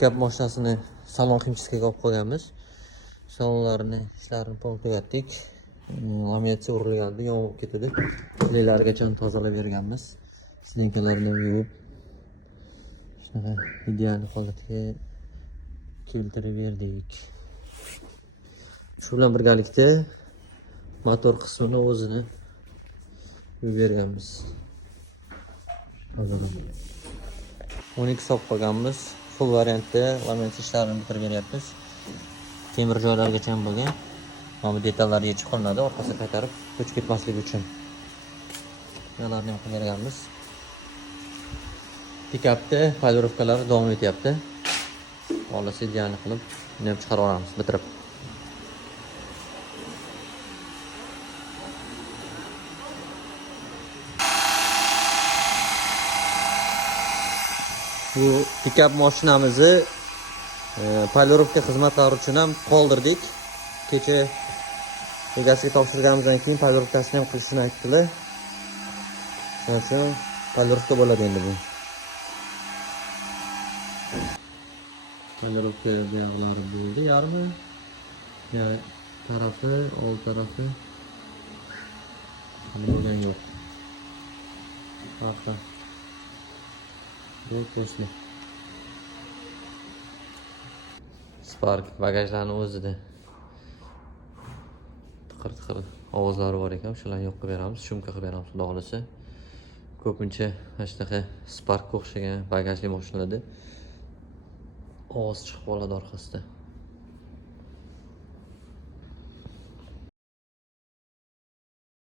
Pikap mashinasini salon himchisiga olib qo'yganmiz. Salonlarini ishlarini tugatdik. Laminatsiya urilgandi, yonib ketdi. Ulargacha tozalab berganmiz. Slinkalarni yuvib shunaqa ideal holatga keltirib berdik. Shu bilan birgalikda motor qismini o'zini yuvib berganmiz. 12 so'p qo'yganmiz. Full variantda laminatsiya ishlarini bitirib beryapmiz. Temir joylargacha ham bo'lgan. Mana bu detallar yechib qolinadi, orqasiga qaytarib ko'chib ketmasligi uchun. Ularni ham qilib berganmiz. Pikapda polirovkalar davom etyapti. Xolos idealni qilib, uni ham chiqarib olamiz, bitirib. Bu pikap mashinamizni polirovka xizmatlari uchun ham qoldirdik. Kecha egasiga topshirganimizdan keyin polirovkasini ham qilishini aytdilar. Shuning uchun polirovka bo'ladi endi bu. Polirovka buyog'lari bo'ldi, yarmi. Ya tarafi, old tarafi bo'lgan yo'q. Haqda. Bu ko'sli. Spark bagajlarning o'zida tiqir ovozlari bor ekan, shularni yo'q qilib beramiz, shumka qilib beramiz, xudo xolasa. Ko'pincha mana shunaqa Spark'ga o'xshagan bagajli mashinalarda ovoz chiqib qoladi orqasida.